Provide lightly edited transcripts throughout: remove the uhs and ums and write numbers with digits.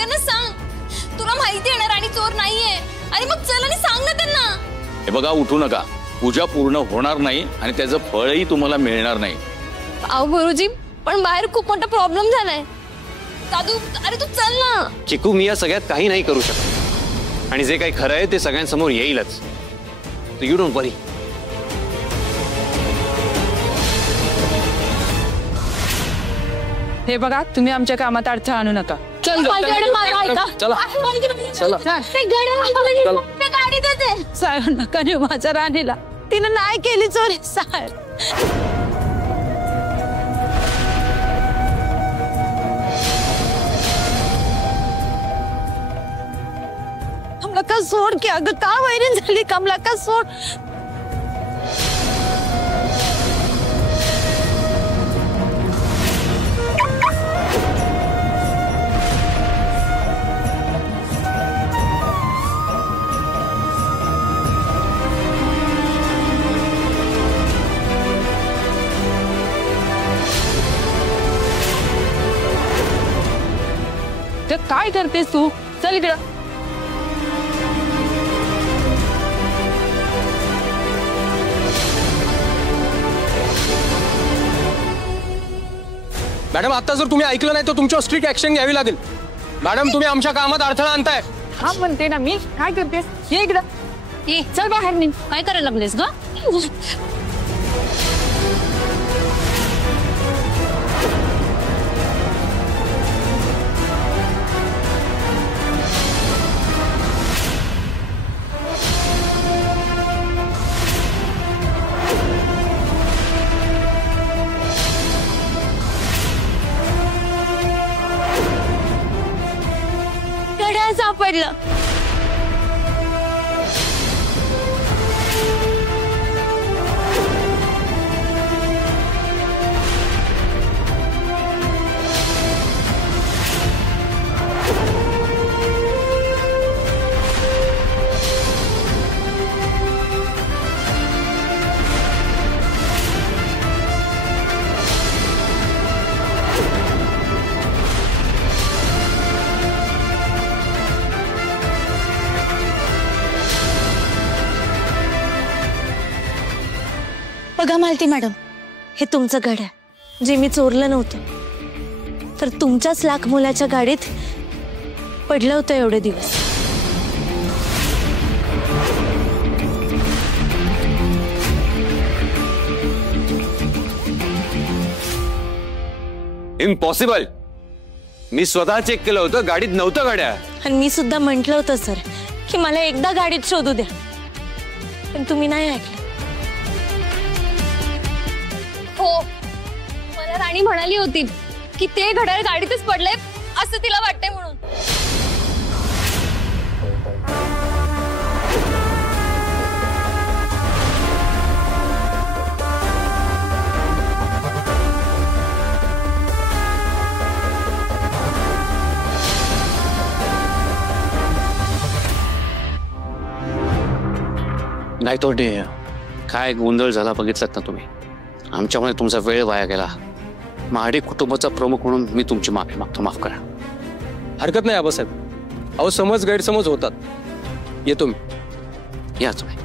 सगळ्यांना सांग, तुला माहिती आहे ना राणी चोर नाहीये. आणि मग चल आणि सांग ना त्यांना. हे बघा, उठू नका. पूजा पूर्ण होणार नाही आणि त्याचं फळही तुम्हाला मिळणार नाही. अहो गुरुजी, पण बाहेर खूप मोठा प्रॉब्लेम झालाय. दादू, अरे तू चल ना. चिकू, मी या सगळ्यात काही नाही करू शकत आणि जे काही खरं आहे ते सगळ्यांसमोर येईलच. यू डोंट वरी. हे बघा, तुम्ही आमच्या कामात अडथळा आणू नका. साहेब नका नेऊ माझ्या राणीला. तिनं नाही केली चोरी साहेब. कमला का सोड की. अगं का वैरण झाली कमला का सोड. काय करतेस तू. चल इकडं. मॅडम, आता जर तुम्ही ऐकलं नाही तर तुमच्यावर स्ट्रिक्ट ऍक्शन घ्यावी लागेल. मॅडम, तुम्ही आमच्या कामात अडथळा आणताय. हा म्हणते ना मी. काय करतेस. ये इकडं. ये चल बाहेर निघ. काय करायला लागलेस ग. सापडलं. बघा मालती मॅडम, हे तुमचं घड्याळ, जे मी चोरलं नव्हतं तर तुमच्याच लाख मुलाच्या गाडीत पडलं होतं एवढे दिवस. इम्पॉसिबल. मी स्वतः चेक केलं होतं, गाडीत नव्हतं घड्याळ. आणि मी सुद्धा म्हटलं होतं सर की मला एकदा गाडीत शोधू द्या, पण तुम्ही नाही ऐकलं. हो, मला राणी म्हणाली होती की ते घड्याळ गाडीतच पडलंय असं तिला वाटतंय म्हणून. नाही तो काय गोंधळ झाला बघितलात ना तुम्ही. आमच्यामुळे तुमचा वेळ वाया गेला. महाडी कुटुंबाचा प्रमुख म्हणून मी तुमची माफी मागतो. माफ करा. हरकत नाही आबासाहेब. अहो, समज गैरसमज होतात. येतो मी. या तुम्ही.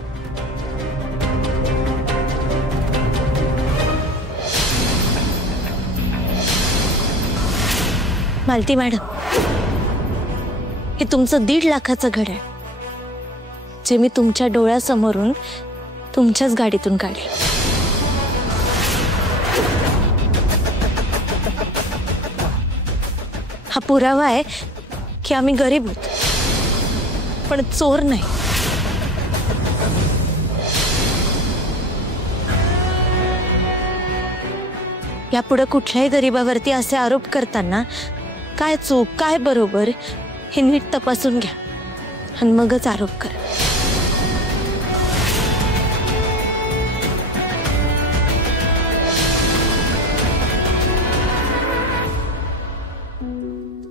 मालती मॅडम, हे तुमचं 1.5 लाखाचं घड्याळ जे मी तुमच्या डोळ्यासमोरून तुमच्याच गाडीतून काढलं. हा पुरावा आहे की आम्ही गरीब आहोत, पण चोर नाही. यापुढे कुठल्याही गरीबावरती असे आरोप करताना काय चूक काय बरोबर हे नीट तपासून घ्या आणि मगच आरोप करा.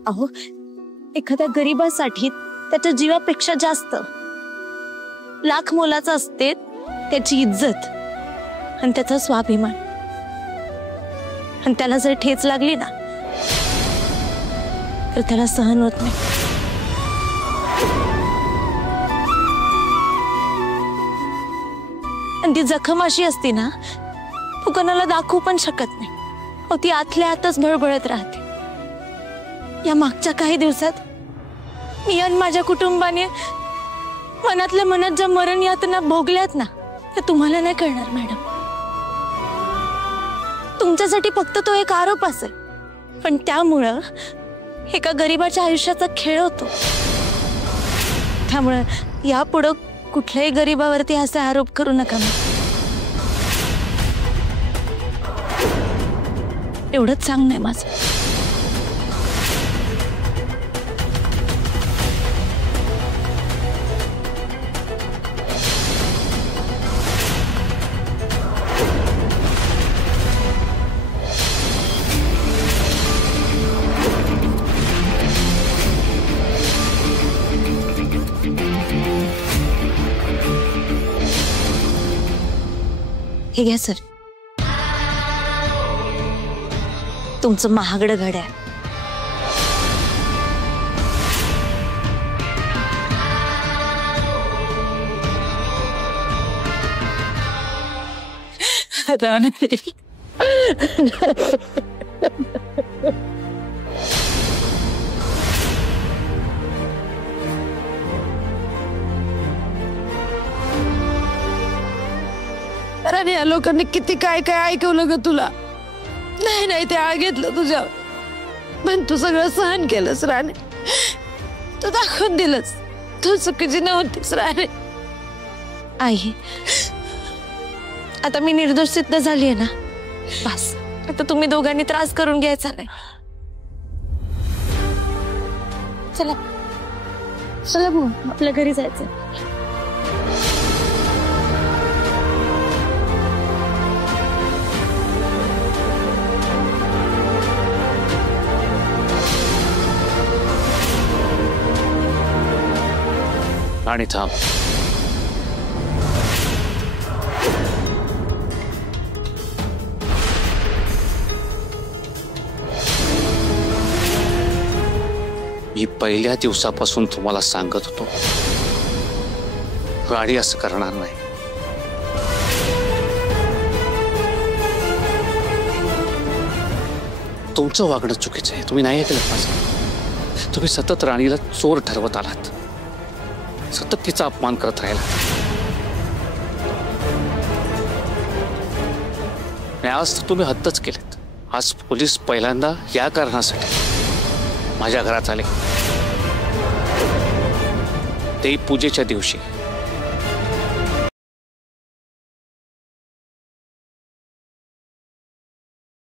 अहो, एखाद्या गरीबासाठी त्याच्या जीवापेक्षा जास्त लाख मोलाचं असते त्याची इज्जत आणि त्याचा स्वाभिमान. आणि त्याला जर ठेच लागली ना तर त्याला सहन होत नाही. आणि ती जखम अशी असती ना, तू कोणाला दाखवू पण शकत नाही. अहो, ती आतल्या आतच भळभळत राहते. या मागच्या काही दिवसात मी आणि माझ्या कुटुंबाने मनातल्या मनात ज्या मरण यातना भोगल्यात ना, ते तुम्हाला नाही कळणार मॅडम. तुमच्यासाठी फक्त तो एक आरोप असेल, पण त्यामुळं एका गरीबाच्या आयुष्याचा खेळ होतो. त्यामुळं यापुढं कुठल्याही गरीबावरती असे आरोप करू नका. एवढंच सांगणं आहे माझं. हे घ्या सर, तुमचं महागडं घड्याळ. राणी, या लोकांनी किती काय काय ऐकवलं ग तुला. नाही नाही, ते आळ घेतलं तुझ्यावर, पण तू सगळं सहन केलंस राणी. तू दाखवून दिलंस तू चुकीची नव्हतीस राणी. आई, आता मी निर्दोष सिद्ध झाली आहे ना, बस. आता तुम्ही दोघांनी त्रास करून घ्यायचा नाही. चला चला मग आपल्या घरी जायचं. आणि थांब. मी पहिल्या दिवसापासून तुम्हाला सांगत होतो, राणी असं करणार नाही. तुमचं वागणं चुकीचं आहे. तुम्ही नाही ऐकलं माझं. तुम्ही सतत राणीला चोर ठरवत आलात, सतत तिचा अपमान करत राहिला. आज तर तुम्ही हद्दच केलेत. आज पोलीस पहिल्यांदा या कारणासाठी माझ्या घरात आले, ते पूजेच्या दिवशी.